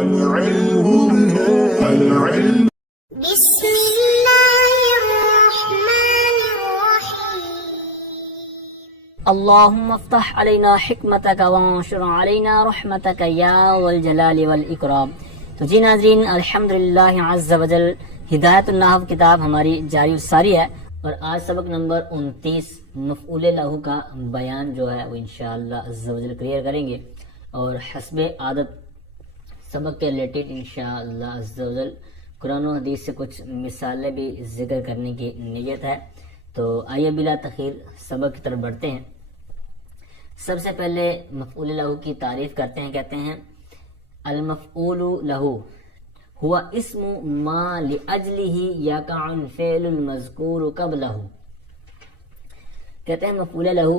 العلم العلم بسم الله الرحمن الرحيم اللهم افتح علينا حکمتک وانشر علينا رحمتک یا والجلال والاکرام۔ تو جی ناظرین، الحمدللہ عز وجل ہدایت النحو کتاب ہماری جاری ساری ہے، اور آج سبق نمبر 29 مفعول لہو کا بیان جو ہے وہ انشاءاللہ عز وجل کلیئر کریں گے، اور حسب عادت سبق کے ریلیٹڈ انشاءاللہ عز وجل قرآن و حدیث سے کچھ مثالیں بھی ذکر کرنے کی نیت ہے۔ تو آئیے بلا تاخیر سبق کی طرف بڑھتے ہیں۔ سب سے پہلے مفعول لہو کی تعریف کرتے ہیں، کہتے ہیں المفعول لہو ہوا اسم ما لاجلہ یقع الفعل المذکور قبلہ۔ کہتے ہیں مفعول لہو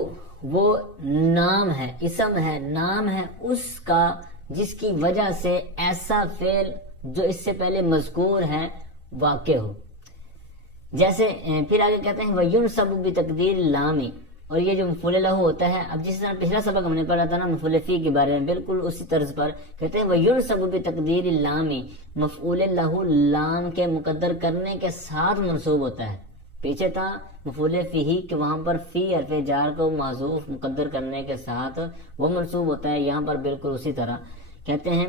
وہ نام ہے، اسم ہے، نام ہے اس کا جس کی وجہ سے ایسا فعل جو اس سے پہلے مذکور ہے واقع ہو۔ جیسے پھر آگے کہتے ہیں وَيُنْصَبُ بِتَقْدِيرِ اللَّامِ، اور یہ جو مفعول لہو ہوتا ہے، اب جس طرح پچھلا سبق ہم نے پڑھا تھا نا مفعول فی کے بارے میں، بالکل اسی طرز پر کہتے ہیں وَيُنْصَبُ بِتَقْدِيرِ اللَّامِ، مفعول لہو لام کے مقدر کرنے کے ساتھ منصوب ہوتا ہے۔ پیچھے تھا مفعول فی کہ وہاں پر فی حرف جار کو محذوف مقدر کرنے کے ساتھ وہ منصوب ہوتا ہے، یہاں پر بالکل اسی طرح کہتے ہیں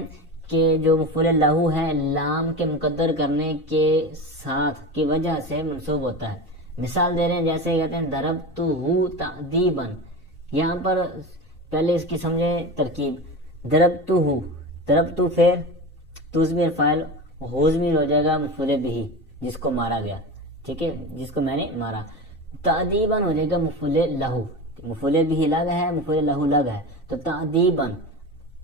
کہ جو مفعول لہو ہے لام کے مقدر کرنے کے ساتھ کی وجہ سے منصوب ہوتا ہے۔ مثال دے رہے ہیں، جیسے کہتے ہیں ضربتہ تأدیبا، یہاں پر پہلے اس کی سمجھے ترکیب، ضربتہ فعل، تو ضمیر فاعل، ہو ضمیر ہو جائے گا مفعول بہ جس کو مارا گیا، ٹھیک ہے، جس کو میں نے مارا، تأدیبا ہو جائے گا مفعول لہو، مفعول بہ لگ ہے، مفعول لہو لگ ہے، تو تأدیبا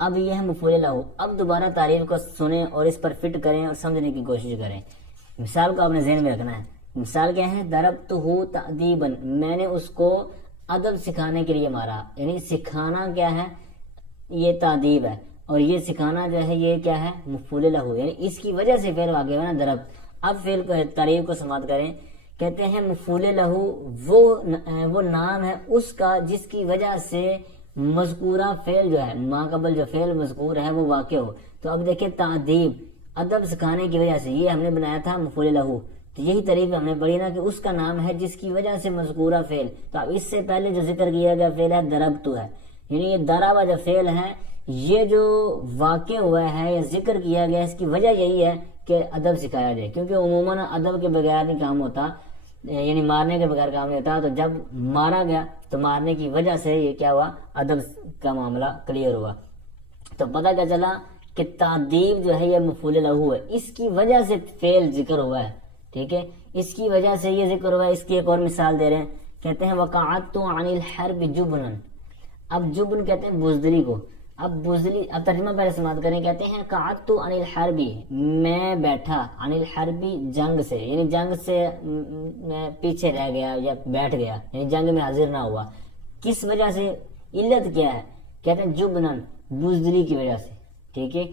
اب یہ ہے مفعول لہو۔ اب دوبارہ تعریف کو سنیں اور اس پر فٹ کریں اور سمجھنے کی کوشش کریں۔ مثال کو آپ نے ذہن میں رکھنا ہے۔ مثال کیا ہے؟ ضربتہ تأدیبا، میں نے اس کو ادب سکھانے کے لیے مارا، یعنی سکھانا کیا ہے؟ یہ تادیب ہے، اور یہ سکھانا جو ہے یہ کیا ہے؟ مفعول لہو، یعنی اس کی وجہ سے فعل واقع ہوا نا ضرب۔ اب فعل کو تعریف کو سماعت کریں، کہتے ہیں مفعول لہو وہ نام ہے اس کا جس کی وجہ سے مذکورہ فعل جو ہے، ما قبل جو فعل مذکور ہے وہ واقع ہو۔ تو اب دیکھیں تادیب، ادب سکھانے کی وجہ سے، یہ ہم نے بنایا تھا مفعول لہو، تو یہی تعریف ہم نے پڑھی نا کہ اس کا نام ہے جس کی وجہ سے مذکورہ فعل۔ تو اب اس سے پہلے جو ذکر کیا گیا فعل ہے ضربتہ ہے، یعنی یہ ضربہ جو فعل ہے یہ جو واقع ہوا ہے یا ذکر کیا گیا، اس کی وجہ یہی ہے کہ ادب سکھایا جائے، کیونکہ عموماً ادب کے بغیر نہیں کام ہوتا، یعنی مارنے کے بغیر کام نہیں ہوتا۔ تو جب مارا گیا تو مارنے کی وجہ سے یہ کیا ہوا؟ ادب کا معاملہ کلیئر ہوا۔ تو پتہ کیا چلا کہ تادیب جو ہے یہ مفعول لہو ہے، اس کی وجہ سے فعل ذکر ہوا ہے، ٹھیک ہے، اس کی وجہ سے یہ ذکر ہوا ہے۔ اس کی ایک اور مثال دے رہے ہیں، کہتے ہیں وقعت عن الحرب جبنا، اب جبن کہتے ہیں بزدلی کو، اب بزدلی، اب ترجمہ پہلے سماعت کریں، کہتے ہیں قعدت عن الحرب، میں بیٹھا، عن الحرب جنگ سے، یعنی جنگ سے میں پیچھے رہ گیا یا بیٹھ گیا، یعنی جنگ میں حاضر نہ ہوا۔ کس وجہ سے؟ علت کیا ہے؟ کہتے ہیں جبنن، بزدلی کی وجہ سے، ٹھیک ہے۔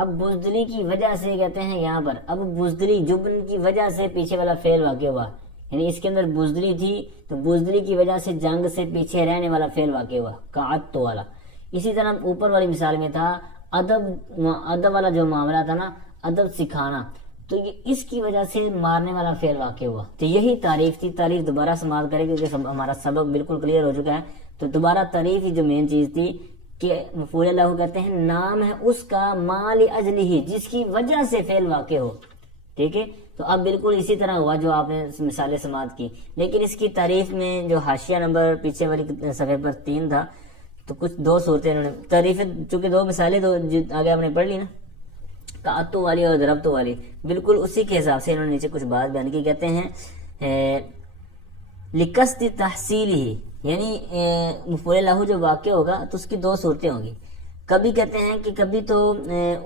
اب بزدلی کی وجہ سے کہتے ہیں یہاں پر، اب بزدلی جبن کی وجہ سے پیچھے والا فعل واقع ہوا، یعنی اس کے اندر بزدلی تھی تو بزدلی کی وجہ سے جنگ سے پیچھے رہنے والا فعل واقع ہوا، قعدت والا۔ اسی طرح اوپر والی مثال میں تھا ادب والا جو معاملہ تھا نا، ادب سکھانا، تو یہ اس کی وجہ سے مارنے والا فعل واقع ہوا۔ تو یہی تعریف تھی، تعریف دوبارہ سماعت کرے کیونکہ ہمارا سبق بالکل کلیئر ہو چکا ہے۔ تو دوبارہ تعریف ہی جو مین چیز تھی کہ مفعول لہو کہتے ہیں نام ہے اس کا ما لاجلہ، جس کی وجہ سے فعل واقع ہو، ٹھیک ہے۔ تو اب بالکل اسی طرح ہوا جو آپ نے مثالیں سماعت کی، لیکن اس کی تعریف میں جو حاشیہ نمبر پیچھے والی صفحے پر 3 تھا، تو کچھ دو صورتیں انہوں نے تعریفیں، چونکہ دو مثالیں تو آگے آپ نے پڑھ لی نا، قعدت والی اور ضربت والی، بالکل اسی کے حساب سے انہوں نے نیچے کچھ بات بیان کی، کہتے ہیں لقصد تحصیل ہی، یعنی مفعول لہو جو واقع ہوگا تو اس کی دو صورتیں ہوں گی۔ کبھی کہتے ہیں کہ کبھی تو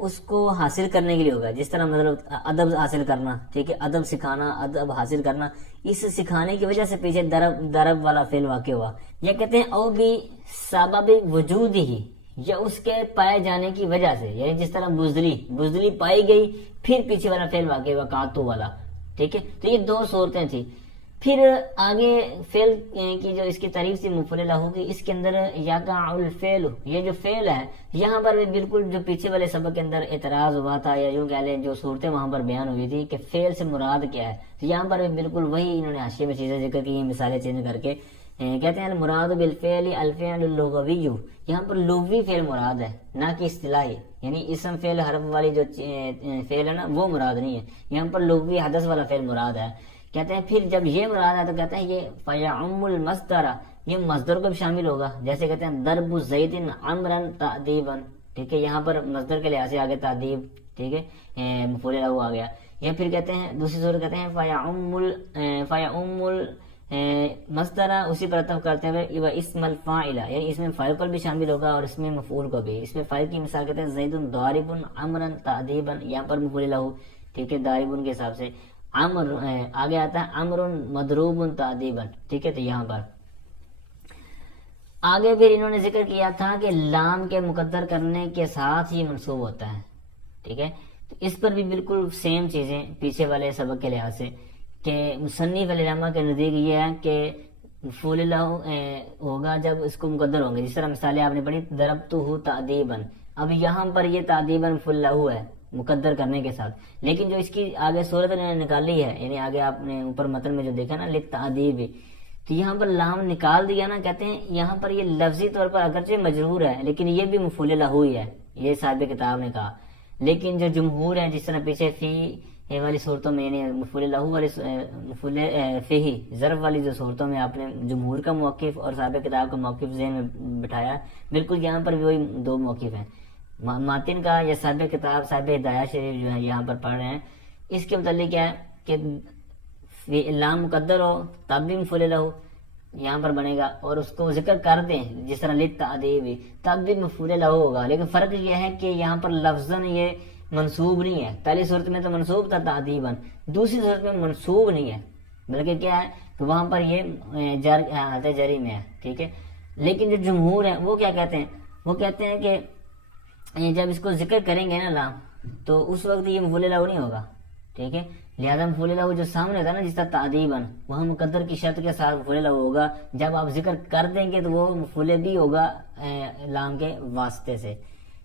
اس کو حاصل کرنے کے لیے ہوگا، جس طرح مطلب ادب حاصل کرنا، ٹھیک ہے، ادب سکھانا، ادب حاصل کرنا، اس سکھانے کی وجہ سے پیچھے ضرب والا فعل واقع ہوا۔ یا کہتے ہیں او بھی سبب وجود ہی، یا اس کے پائے جانے کی وجہ سے، یعنی جس طرح بزدلی پائی گئی پھر پیچھے والا فعل واقع ہوا قعدت والا، ٹھیک ہے۔ تو یہ دو صورتیں تھیں۔ پھر آگے فعل کی جو اس کی تعریف تھی مفعول لہو کی، اس کے اندر یقع الفعل، یہ جو فعل ہے یہاں پر بھی بالکل جو پیچھے والے سبق کے اندر اعتراض ہوا تھا یا یوں کہہ لیں جو صورتیں وہاں پر بیان ہوئی تھی کہ فعل سے مراد کیا ہے، تو یہاں پر بھی بالکل وہی انہوں نے حاشیے میں چیزیں ذکر کی، مثالیں چینج کر کے کہتے ہیں المراد بالفعل الفعل اللغوی، یہاں پر لغوی فعل مراد ہے نہ کہ اصطلاحی، یعنی اسم فعل حرف والی جو فعل ہے نا وہ مراد نہیں ہے، یہاں پر لغوی حدث والا فعل مراد ہے۔ کہتے ہیں پھر جب یہ مراد ہے تو کہتے ہیں یہ فیعم المصدر، یہ مصدر کو بھی شامل ہوگا، جیسے کہتے ہیں ضرب زید عمرا تعذیبا، ٹھیک ہے، یہاں پر مصدر کے لحاظ سے آگے تعذیب، ٹھیک ہے، مفعول لہو آ گیا۔ یا پھر کہتے ہیں دوسری صورت کہتے ہیں فیعم المصدر، اسی پر عطف کرتے ہوئے و اسم الفاعل، یعنی اس میں فاعل کو بھی شامل ہوگا اور اس میں مفعول کو بھی۔ اس میں فاعل کی مثال کہتے ہیں زید ضارب عمرا تعذیبا، یہاں پر مفعول لہو، ٹھیک ہے، ضارب کے حساب سے۔ عمر آگے آتا ہے عمر مضروب تعذیبا، ٹھیک ہے، تو یہاں پر آگے پھر انہوں نے ذکر کیا تھا کہ لام کے مقدر کرنے کے ساتھ ہی منصوب ہوتا ہے، ٹھیک ہے، تو اس پر بھی بالکل سیم چیزیں پیچھے والے سبق کے لحاظ سے کہ مصنف العلماء کے نزدیک یہ ہے کہ مفعول لہو ہوگا جب اس کو مقدر ہوں گے، جس طرح مثالیں آپ نے پڑھی ضربتہ تعذیبا، اب یہاں پر یہ تعذیبا مفعول لہو ہے مقدر کرنے کے ساتھ، لیکن جو اس کی آگے صورت نے نکالی ہے، یعنی آگے آپ نے اوپر متن میں جو دیکھا نا للتعذیب، تو یہاں پر لام نکال دیا نا، کہتے ہیں یہاں پر یہ لفظی طور پر اگرچہ مجرور ہے لیکن یہ بھی مفعول لہو ہی ہے، یہ صاحب کتاب نے کہا، لیکن جو جمہور ہے جس طرح پیچھے فی والی صورتوں میں یعنی مفعول لہو والی مفعول فیہ ظرف والی جو صورتوں میں آپ نے جمہور کا موقف اور صاحب کتاب کا موقف ذہن میں بٹھایا، بالکل یہاں پر بھی وہی دو موقف ہیں، ماتن کا یا صاحب کتاب صاحب ہدایہ شریف جو ہے یہاں پر پڑھ رہے ہیں، اس کے متعلق کیا ہے کہ لام مقدر ہو تب بھی مفعول لہو یہاں پر بنے گا، اور اس کو ذکر کر دیں جس طرح للتعذیب تب بھی مفعول لہو ہوگا، لیکن فرق یہ ہے کہ یہاں پر لفظاً یہ منصوب نہیں ہے، پہلی صورت میں تو منصوب تھا تعذیباً، دوسری صورت میں منصوب نہیں ہے، بلکہ کیا ہے کہ وہاں پر یہ حالت جری میں ہے، ٹھیک ہے، لیکن جو جمہور ہیں وہ کیا کہتے ہیں، وہ کہتے ہیں کہ جب اس کو ذکر کریں گے نا لام تو اس وقت یہ مفعول لہو نہیں ہوگا، ٹھیک ہے، لہذا مفعول لہو جو سامنے تھا نا جس طرح تعذیباً، وہاں مقدر کی شرط کے ساتھ مفعول لہو ہوگا، جب آپ ذکر کر دیں گے تو وہ مفعول بھی ہوگا لام کے واسطے سے،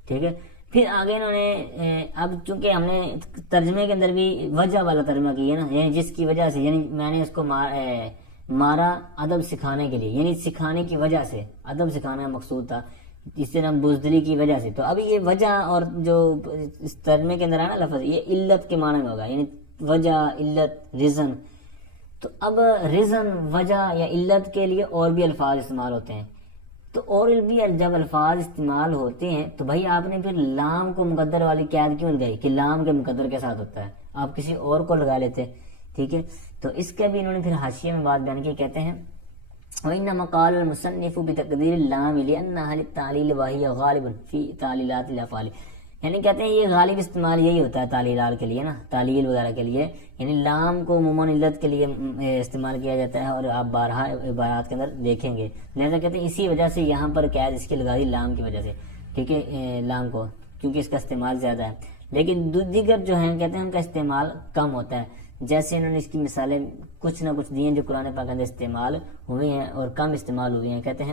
ٹھیک ہے۔ پھر آگے انہوں نے اب چونکہ ہم نے ترجمے کے اندر بھی وجہ والا ترجمہ کیا نا، یعنی جس کی وجہ سے، یعنی میں نے اس کو مارا ادب سکھانے کے لیے، یعنی سکھانے کی وجہ سے، ادب سکھانا مقصود تھا، اس سے نام بزدلی کی وجہ سے، تو اب یہ وجہ اور جو اس ترجمے کے اندر ہے نا لفظ، یہ علت کے معنی میں ہوگا، یعنی وجہ، علت، ریزن، تو اب ریزن، وجہ یا علت کے لیے اور بھی الفاظ استعمال ہوتے ہیں، تو اور بھی جب الفاظ استعمال ہوتے ہیں تو بھائی آپ نے پھر لام کو مقدر والی قید کیوں لگائی کہ لام کے مقدر کے ساتھ ہوتا ہے، آپ کسی اور کو لگا لیتے، ٹھیک ہے، تو اس کے بھی انہوں نے پھر حاشیے میں بات بیان کی، کہتے ہیں وَإِنَّمَا قَالَ الْمُصَنِّفُ بِتَقْدِيرِ اللَّامِ لِأَنَّهَا لِلتَّعْلِيلِ وَهِيَ غَالِبٌ فِي تعلیلات الافعال، یعنی کہتے ہیں یہ غالب استعمال یہی ہوتا ہے تعلیلات کے لیے نا، تعلیل وغیرہ کے لیے، یعنی لام کو عموماً علت کے لیے استعمال کیا جاتا ہے، اور آپ بارہا عبارات کے اندر دیکھیں گے، لہذا کہتے ہیں اسی وجہ سے یہاں پر قید اس کی لگا دی لام کی وجہ سے، ٹھیک ہے، لام کو کیونکہ اس کا استعمال زیادہ ہے، لیکن دیگر جو ہیں کہتے ہیں ان کا استعمال کم ہوتا ہے، جیسے انہوں نے اس کی مثالیں کچھ نہ کچھ دی ہیں جو قرآن پاک اندر استعمال ہوئی ہیں اور کم استعمال ہوئی ہیں، کہتے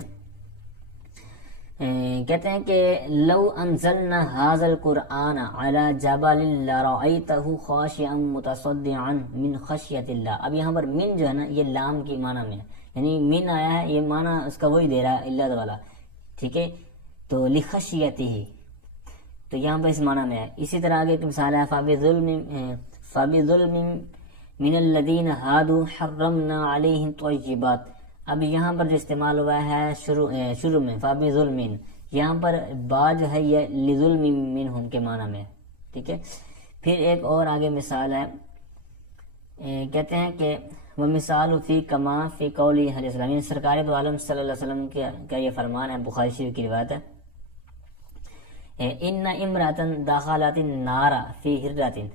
ہیں کہ لو انزلنا هذا القرآن على جبل لرأيته خاشعا متصدعا من خشیت اللہ، اب یہاں پر من جو ہے نا یہ لام کی معنی میں ہے، یعنی من آیا ہے، یہ معنی اس کا وہی دے رہا ہے علت والا، ٹھیک ہے، تو لخشیتہ، تو یہاں پر اس معنی میں ہے۔ اسی طرح آگے ایک مثال ہے فَبِظُلْمٍ مِّنَ الَّذِينَ هَادُوا حَرَّمْنَا عَلَيْهِمْ طَيِّبَاتٍ، اب یہاں پر جو استعمال ہوا ہے شروع میں فَبِظُلْمٍ، یہاں پر با جو ہے یہ لِظُلْمٍ مِّنْهُمْ کے معنی میں، ٹھیک ہے۔ پھر ایک اور آگے مثال ہے، کہتے ہیں کہ وَمِثَالُ فِي كَمَا فِي قَوْلِهِ علیہ السلام، یعنی سرکار دو عالم صلی اللہ علیہ وسلم کا یہ فرمان ہے، بخاری شریف کی روایت ہے، ان امراتن داخلات النار فی ہراتن،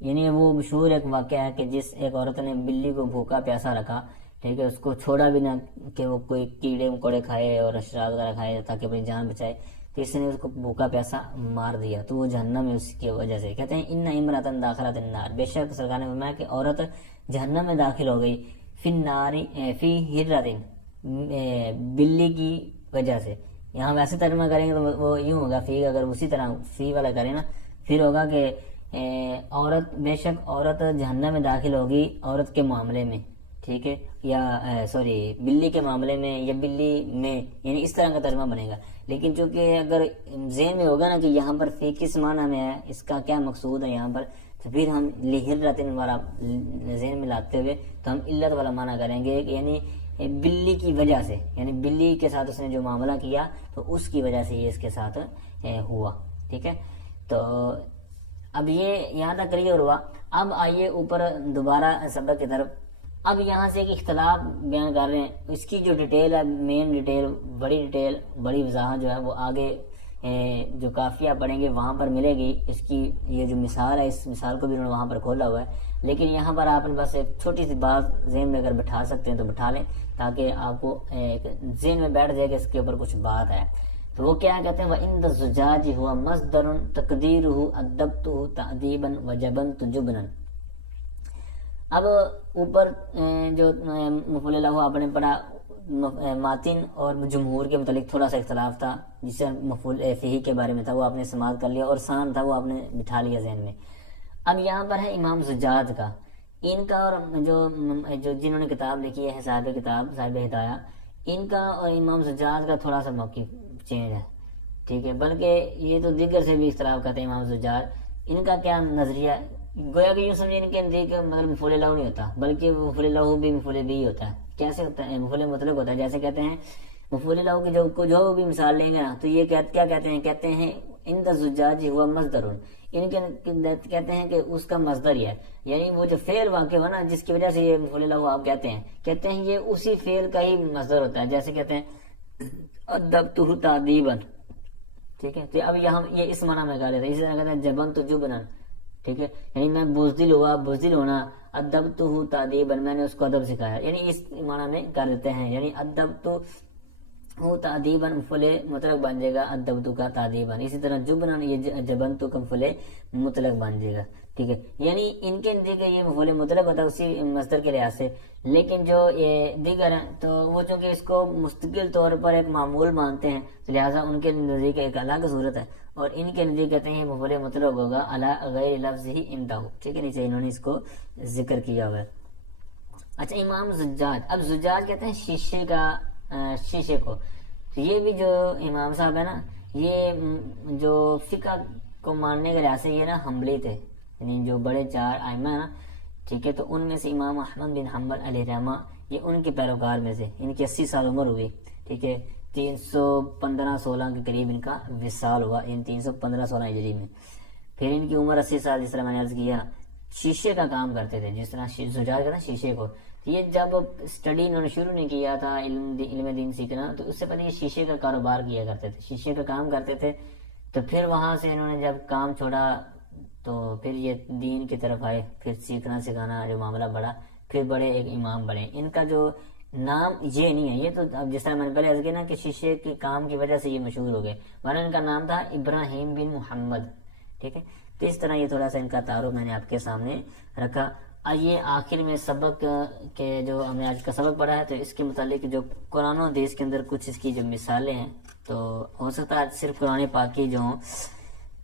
یعنی وہ مشہور ایک واقعہ ہے کہ جس ایک عورت نے بلی کو بھوکا پیاسا رکھا، ٹھیک ہے، اس کو چھوڑا بھی نہ کہ وہ کوئی کیڑے مکوڑے کھائے اور اشرات وغیرہ کھائے تاکہ اپنی جان بچائے، تو اس نے اس کو بھوکا پیاسا مار دیا، تو وہ جہنم ہے اس کی وجہ سے، کہتے ہیں ان امراتن داخلات النار، بے شک سرکار نے فرمایا کہ عورت جہنم میں داخل ہو گئی، فی الناری فی ہررتن، بلی کی وجہ سے. یہاں ویسے ترجمہ کریں گے تو وہ یوں ہوگا، فی اگر اسی طرح فی والا کریں نا پھر ہوگا کہ عورت، بے شک عورت جہنم میں داخل ہوگی عورت کے معاملے میں، ٹھیک ہے، یا سوری بلی کے معاملے میں یا بلی میں، یعنی اس طرح کا ترجمہ بنے گا. لیکن چونکہ اگر ذہن میں ہوگا نا کہ یہاں پر فی کس معنی میں ہے، اس کا کیا مقصود ہے یہاں پر، تو پھر ہم لہرتن والا ذہن میں لاتے ہوئے تو ہم علت والا معنی کریں گے کہ یعنی بلی کی وجہ سے، یعنی بلی کے ساتھ اس نے جو معاملہ کیا تو اس کی وجہ سے یہ اس کے ساتھ ہوا. ٹھیک ہے، تو اب یہ یہاں تک کلیئر ہوا. اب آئیے اوپر دوبارہ سبق کی طرف. اب یہاں سے ایک اختلاف بیان کر رہے ہیں، اس کی جو ڈیٹیل ہے، مین ڈیٹیل، بڑی وضاحت جو ہے وہ آگے جو قافیہ پڑھیں گے وہاں پر ملے گی. اس کی یہ جو مثال ہے، اس مثال کو بھی انہوں نے وہاں پر کھولا ہوا ہے. لیکن یہاں پر آپ بس ایک چھوٹی سی بات ذہن میں اگر بٹھا سکتے ہیں تو بٹھا لیں، تاکہ آپ کو ایک ذہن میں بیٹھ جائے کہ اس کے اوپر کچھ بات ہے. تو وہ کیا کہتے ہیں، وَإِنَّ الزُّجَاجِ هُوَ مَصْدَرٌ تَقْدِيرُهُ أَدَّبْتُهُ تَأْدِيبًا وَجَبَنْتُ جُبْنًا. اب اوپر جو مفعول له آپ نے پڑھا، ماتن اور جمہور کے متعلق تھوڑا سا اختلاف تھا، جس سے مفعول فیہ کے بارے میں تھا وہ آپ نے سماعت کر لیا، اور سان تھا وہ آپ نے بٹھا لیا ذہن میں. اب یہاں پر ہے امام زجاج کا، ان کا اور جو جنہوں نے کتاب لکھی ہے صاحب کتاب صاحب ہدایہ، ان کا اور امام زجاج کا تھوڑا سا موقف چینج ہے. ٹھیک ہے، بلکہ یہ تو دیگر سے بھی اختلاف کرتے ہیں امام زجاج. ان کا کیا نظریہ، گویا کہ یوں سمجھے ان کے نزدیک مطلب مفعول له نہیں ہوتا، بلکہ مفعول له بھی مفعول به ہوتا ہے. کیسے ہوتا ہے؟ مفعول مطلق ہوتا ہے. جیسے کہتے ہیں مفعول له کی جو بھی مثال لیں گے نا تو یہ کیا کہتے ہیں، کہتے ہیں عند الزجاج هو مصدر، ان کے کہتے ہیں کہ اس کا مصدر ہی ہے، یعنی وہ جو فعل واقع ہوا نا جس کی وجہ سے یہ مفعول له آپ کہتے ہیں یہ اسی فعل کا ہی مصدر ہوتا ہے. جیسے کہتے ہیں ادبتہ تادیبا. ٹھیک ہے، تو اب یہاں یہ اس معنی میں کہا لیتے ہیں. اسی طرح کہتے ہیں جبنت جبنا. ٹھیک ہے، یعنی میں بزدل ہوا، بزدل ہونا، ادبتہ تادیبا، میں نے اس کو ادب سکھایا، یعنی اس معنی میں کر دیتے ہیں. یعنی ادبتہ تادیبا مفعول مطلق بن جائے گا ادبتہ کا تادیبا. اسی طرح جبنا یہ جبنتہ کا مفعول مطلق بن جائے گا. ٹھیک ہے، یعنی ان کے نزدیک یہ مفعول مطلق ہوتا ہے اسی مصدر کے لحاظ سے. لیکن جو یہ دیگر ہیں تو وہ چونکہ اس کو مستقل طور پر ایک معمول مانتے ہیں تو لہٰذا ان کے نزدیک ایک الگ صورت ہے، اور ان کے نزدیک کہتے ہیں مفعول مطلق ہوگا علی غیر لفظ ہی انتہو. ٹھیک ہے، نیچے انہوں نے اس کو ذکر کیا ہوا ہے. اچھا، امام زجاج، اب زجاج کہتے ہیں شیشے کو. تو یہ بھی جو امام صاحب ہے نا، یہ جو فقہ کو ماننے کے لحاظ سے یہ نا حنبلی تھے، یعنی جو بڑے 4 ائمہ ہیں نا. ٹھیک ہے، تو ان میں سے امام احمد بن حنبل علیہ رحمہ یہ ان کے پیروکار میں سے، ان کی 80 سال عمر ہوئی. ٹھیک ہے، 315-16 کے قریب ان کا وصال ہوا، ان 315-16 ہجری میں. پھر ان کی عمر 80 سال، جس طرح میں نے عرض کیا. شیشے کا کام کرتے تھے، جس طرح زجاج کا نا شیشے کو. یہ جب اسٹڈی انہوں نے شروع نہیں کیا تھا علم دین سیکھنا، تو اس سے پہلے یہ شیشے کا کاروبار کیا کرتے تھے، شیشے کا کام کرتے تھے. تو پھر وہاں سے انہوں نے جب کام چھوڑا تو پھر یہ دین کی طرف آئے، پھر سیکھنا سکھانا جو معاملہ بڑھا، پھر بڑے ایک امام بڑے. ان کا جو نام یہ نہیں ہے، یہ تو اب جس طرح میں نے پہلے عرض کیا نا کہ شیشے کے کام کی وجہ سے یہ مشہور ہو گئے، ورنہ ان کا نام تھا ابراہیم بن محمد. ٹھیک ہے، تو اس طرح یہ تھوڑا سا ان کا تعارف میں نے آپ کے سامنے رکھا. یہ آخر میں سبق کے جو ہم نے آج کا سبق پڑھا ہے، تو اس کے متعلق جو قرآن و حدیث کے اندر کچھ اس کی جو مثالیں ہیں، تو ہو سکتا ہے صرف قرآن پاک کی جو ہوں،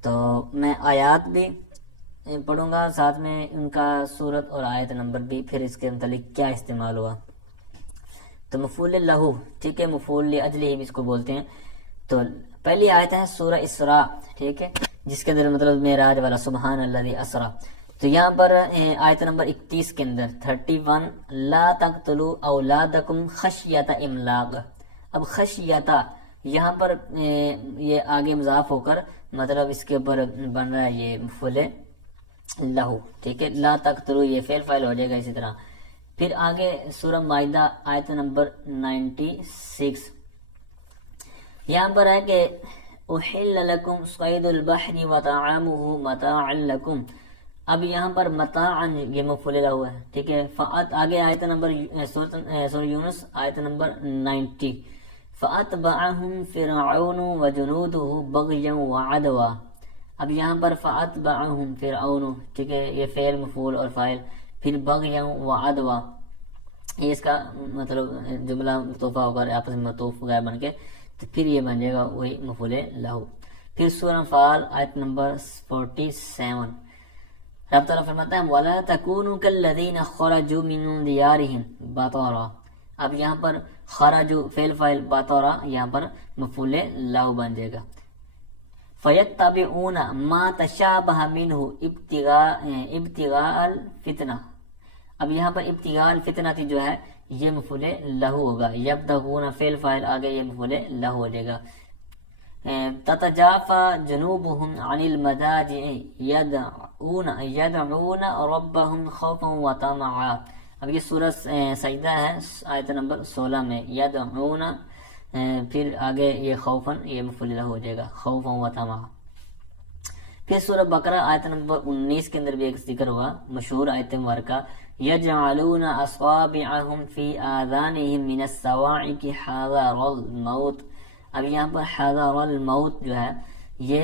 تو میں آیات بھی پڑھوں گا، ساتھ میں ان کا سورت اور آیت نمبر بھی، پھر اس کے متعلق کیا استعمال ہوا. تو مفعول لہ، ٹھیک ہے، مفعول لاجلہ بھی اس کو بولتے ہیں. تو پہلی آیت ہے سورہ اسراء، ٹھیک ہے، جس کے اندر مطلب معراج والا سبحان الذی اسرا. تو یہاں پر آیت نمبر 31 کے اندر 31 لا تقتلوا اولادکم خشیۃ املاق. اب خشیۃ یہاں پر یہ آگے مضاف ہو کر مطلب اس کے اوپر بن رہا ہے یہ مفعول لہ. ٹھیک ہے، لا تقتلوا یہ فعل فاعل ہو جائے گا. اسی طرح پھر آگے سورہ مائدہ آیت نمبر 96، یہاں پر ہے کہ احل لکم صید البحر وطعامہ متاعا لکم. اب یہاں پر متاعا یہ مفعول لہ ہے. ٹھیک ہے، آگے آیت نمبر سورہ یونس آیت نمبر 90، فَأَتْبَعَهُمْ فِرْعَوْنُ وَجُنُودُهُ بَغْيًا وَعَدْوًا. اب یہاں پر فَأَتْبَعَهُمْ فِرْعَوْنُ، ٹھیک ہے، یہ فعل مفعول اور فاعل، پھر بغیاں وعدوا. یہ اس کا مطلب جملہ مطوفہ ہوگا آپس میں مطوف غیر بن کے، تو پھر یہ بن جائے گا وہی مفعول لہو۔ پھر سورہ انفال آیت نمبر 47، رب تعالیٰ فرماتا ہے وَلَا تَكُونُوا كَالَّذِينَ خَرَجُوا مِن دِيَارِهِمْ بَطَرًا۔ اب یہاں پر خرجو فعل فاعل بطرا یہاں پر مفعول لہو بن جائے گا۔ فَيَتَّبِعُونَ مَا تَشَابَهَ مِنْهُ ابتغاء الفتنہ۔ اب یہاں پر ابتغاء الفتنہ جو ہے یہ مفعول لہو ہوگا، یبتغون فعل فاعل آگے یہ مفعول لہو ہو جائے گا۔ تتجافى جنوبهم عن المضاجع يدعون ربهم خوفا وطمعا۔ اب یہ سورہ سجدہ ہے آیت نمبر 16 میں، یدعون پھر آگے یہ خوفا یہ مفعول لہو ہو جائے گا، خوفا وطمعا۔ پھر سورہ بقرہ آیت نمبر 19 کے اندر بھی ایک ذکر ہوا مشہور آیت مبارکہ، یجعلون اصابعهم في آذانهم من الصواعق حذر الموت۔ اب یہاں پر حذر الموت جو ہے یہ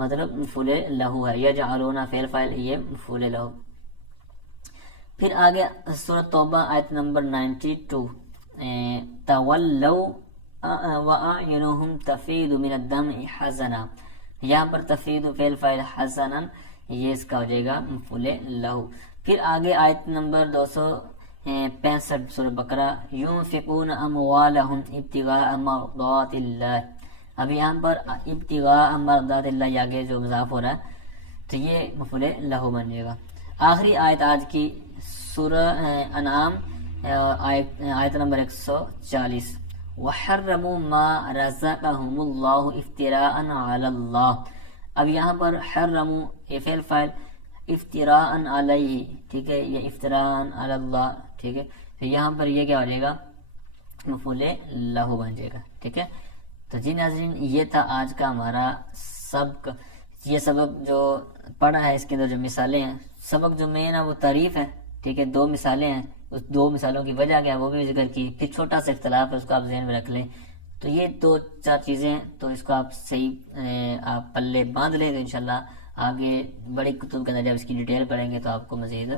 مطلب مفعول لہو ہے، یجعلون فعل فاعل یہ مفعول لہو۔ پھر آگے سورۃ توبہ آیت نمبر 92، تولوا واعینهم تفیض من الدمع حزنا۔ یہاں پر تفیض فعل فاعل حزنا یہ اس کا ہو جائے گا مفعول لہو۔ پھر آگے آیت نمبر 265 سورہ بقرہ، ينفقون اموالهم ابتغاء مرضات اللہ۔ اب یہاں پر ابتغاء مرضات اللہ آگے جو مضاف ہو رہا ہے تو یہ مفعول لہو بن جائے گا۔ آخری آیت آج کی سورہ انعام آیت نمبر 140، وحرموا ما رزقهم اللہ افتراء علی اللہ۔ اب یہاں پر حرموا یہ فعل فاعل افتراء علیہ، ٹھیک ہے، یہ افتراء علی اللہ، ٹھیک ہے، تو یہاں پر یہ کیا ہو جائے گا مفعول لہو بن جائے گا، ٹھیک ہے۔ تو جی ناظرین یہ تھا آج کا ہمارا سبق، یہ سبق جو پڑھا ہے اس کے اندر جو مثالیں ہیں، سبق جو مین ہے وہ تعریف ہے، ٹھیک ہے، 2 مثالیں ہیں، اس 2 مثالوں کی وجہ کیا ہے وہ بھی ذکر کی، پھر چھوٹا سا اختلاف ہے اس کو آپ ذہن میں رکھ لیں۔ تو یہ 2-4 چیزیں ہیں، تو اس کو آپ صحیح آپ پلے باندھ لیں تو انشاءاللہ آگے بڑی کتب کے اندر جب اس کی ڈیٹیل پڑھیں گے تو آپ کو مزید